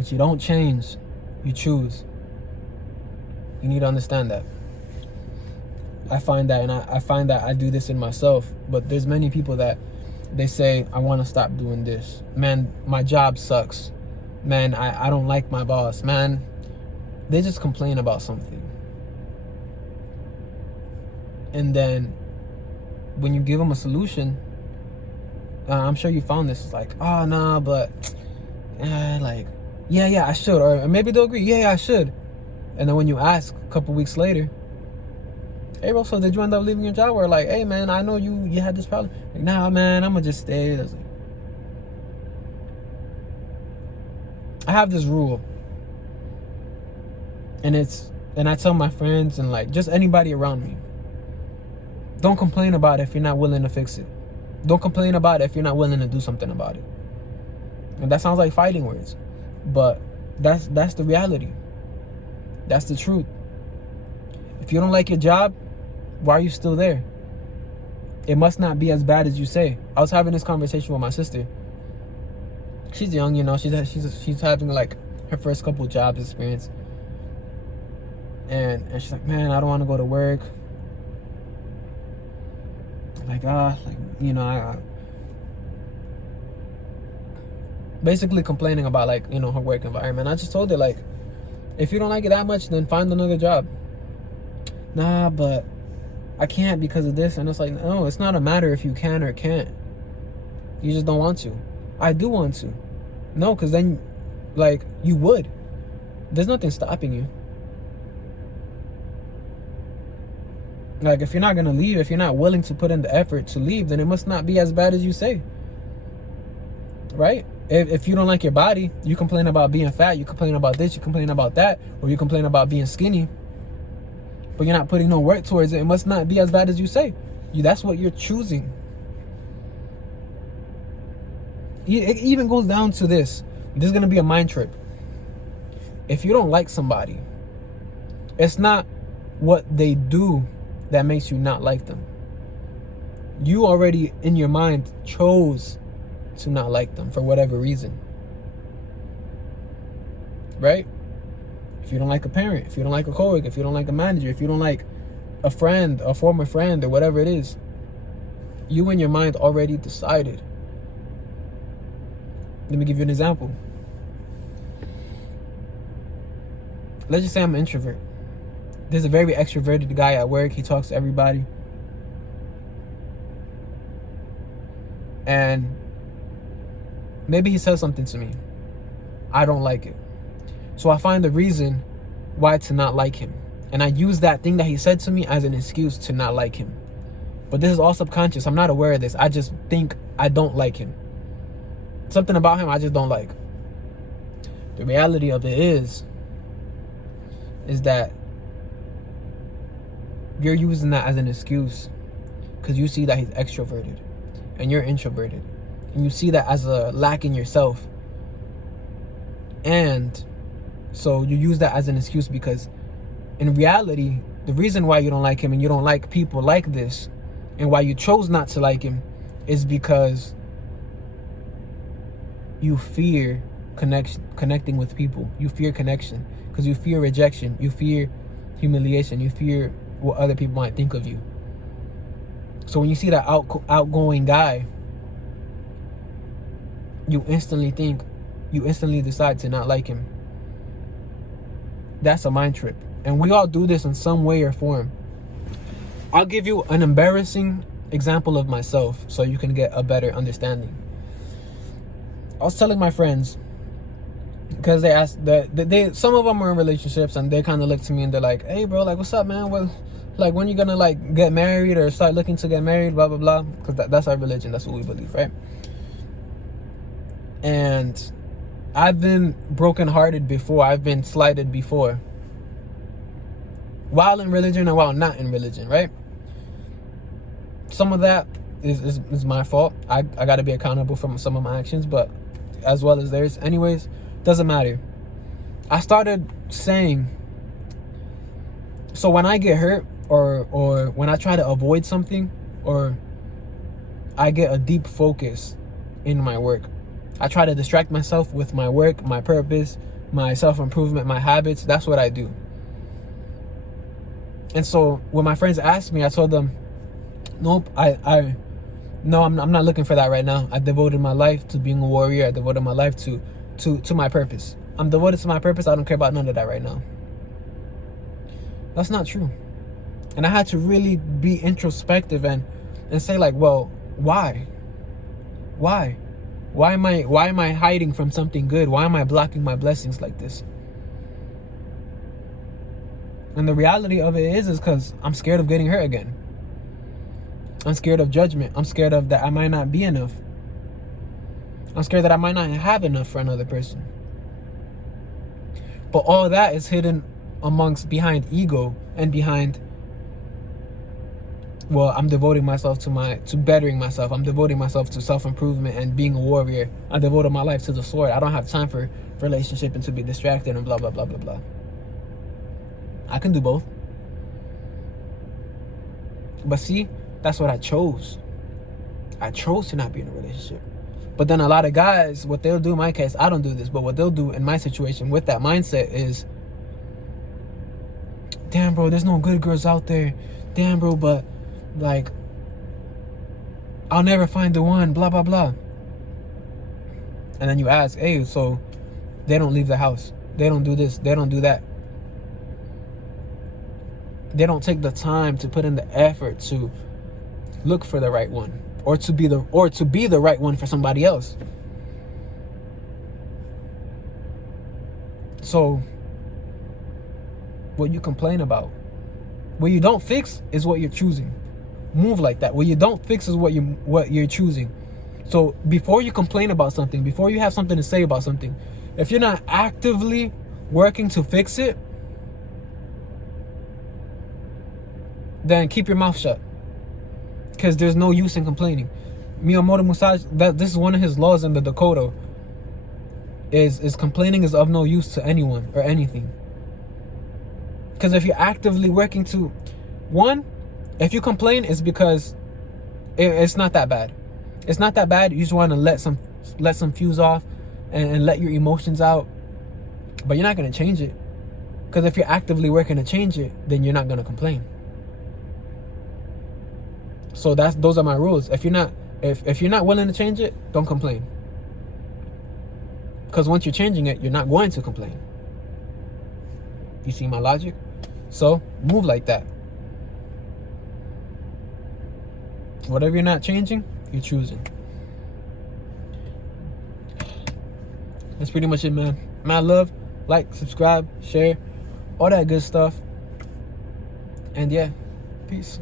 What you don't change, you choose. You need to understand that. I find that, and I find that I do this in myself. But there's many people that they say, I want to stop doing this. Man, my job sucks. Man, I don't like my boss. Man, they just complain about something. And then when you give them a solution, I'm sure you found this. It's like, oh, nah, but like, yeah, I should. Or maybe they'll agree, yeah, I should. And then when you ask a couple weeks later, hey, bro, so did you end up leaving your job? Or like, hey, man, I know you had this problem. Like, nah, man, I'm going to just stay. I was like, I have this rule. And I tell my friends and like just anybody around me, don't complain about it if you're not willing to fix it. Don't complain about it if you're not willing to do something about it. And that sounds like fighting words, but that's the reality. That's the truth. If you don't like your job, why are you still there? It must not be as bad as you say. I was having this conversation with my sister. She's young, you know. She's having like her first couple jobs experience, and she's like, man, I don't want to go to work. Like, you know, I basically complaining about like, you know, her work environment. I just told her, like, if you don't like it that much, then find another job. Nah, but I can't because of this. And it's like, no, it's not a matter if you can or can't. You just don't want to. I do want to. No, because then, like, you would. There's nothing stopping you. Like, if you're not going to leave, if you're not willing to put in the effort to leave, then it must not be as bad as you say. Right? If you don't like your body, you complain about being fat, you complain about this, you complain about that, or you complain about being skinny, but you're not putting no work towards it, it must not be as bad as you say. That's what you're choosing. It even goes down to this. This is going to be a mind trip. If you don't like somebody, it's not what they do that makes you not like them. You already, in your mind, chose to not like them for whatever reason. Right? If you don't like a parent, if you don't like a coworker, if you don't like a manager, if you don't like a friend, a former friend, or whatever it is, you in your mind already decided. Let me give you an example. Let's just say I'm an introvert. There's a very extroverted guy at work. He talks to everybody. And maybe he says something to me. I don't like it. So I find the reason why to not like him. And I use that thing that he said to me as an excuse to not like him. But this is all subconscious. I'm not aware of this. I just think I don't like him. Something about him I just don't like. The reality of it is that you're using that as an excuse because you see that he's extroverted and you're introverted, and you see that as a lack in yourself, and so you use that as an excuse, because in reality the reason why you don't like him and you don't like people like this, and why you chose not to like him, is because you fear connecting with people. You fear connection because you fear rejection, you fear humiliation, you fear what other people might think of you. So when you see that outgoing guy, you instantly decide to not like him. That's a mind trip. And we all do this in some way or form. I'll give you an embarrassing example of myself so you can get a better understanding. I was telling my friends, because they asked that some of them are in relationships, and they kind of look to me and they're like, hey bro, like, what's up, man? Well, like, when you gonna like get married or start looking to get married, blah blah blah, because that's our religion, that's what we believe, right? And I've been brokenhearted before, I've been slighted before, while in religion and while not in religion, right? Some of that is my fault. I gotta be accountable for some of my actions, but as well as theirs. Anyways, doesn't matter. I started saying, so when I get hurt, or when I try to avoid something, or I get a deep focus in my work, I try to distract myself with my work, my purpose, my self-improvement, my habits. That's what I do. And so when my friends asked me, I told them, nope, no, I'm not looking for that right now. I devoted my life to being a warrior. I devoted my life to my purpose. I'm devoted to my purpose. I don't care about none of that right now. That's not true. And I had to really be introspective and say like, well, why? Why am I hiding from something good? Why am I blocking my blessings like this? And the reality of it is because I'm scared of getting hurt again. I'm scared of judgment. I'm scared of that I might not be enough. I'm scared that I might not have enough for another person. But all that is hidden behind ego and behind, well, I'm devoting myself to bettering myself. I'm devoting myself to self-improvement and being a warrior. I devoted my life to the sword. I don't have time for relationship and to be distracted and blah, blah, blah, blah, blah. I can do both. But see, that's what I chose. I chose to not be in a relationship. But then a lot of guys, what they'll do in my case, I don't do this, but what they'll do in my situation with that mindset is, damn, bro, there's no good girls out there. Damn, bro, but like, I'll never find the one, blah, blah, blah. And then you ask, hey, so they don't leave the house. They don't do this. They don't do that. They don't take the time to put in the effort to look for the right one, or to be the right one for somebody else. So what you complain about, what you don't fix is what you're choosing. Move like that. What you don't fix is what you're choosing. So before you complain about something, before you have something to say about something, if you're not actively working to fix it, then keep your mouth shut, because there's no use in complaining. Miyamoto Musashi, this is one of his laws in the Dakota, is complaining is of no use to anyone or anything. Because if you're actively working to, if you complain, it's because it's not that bad. It's not that bad. You just want to let some fuse off and let your emotions out, but you're not going to change it. Because if you're actively working to change it, then you're not going to complain. So those are my rules. If you're not willing to change it, don't complain. Because once you're changing it, you're not going to complain. You see my logic? So move like that. Whatever you're not changing, you're choosing. That's pretty much it, man. Mad love. Like, subscribe, share, all that good stuff. And yeah, peace.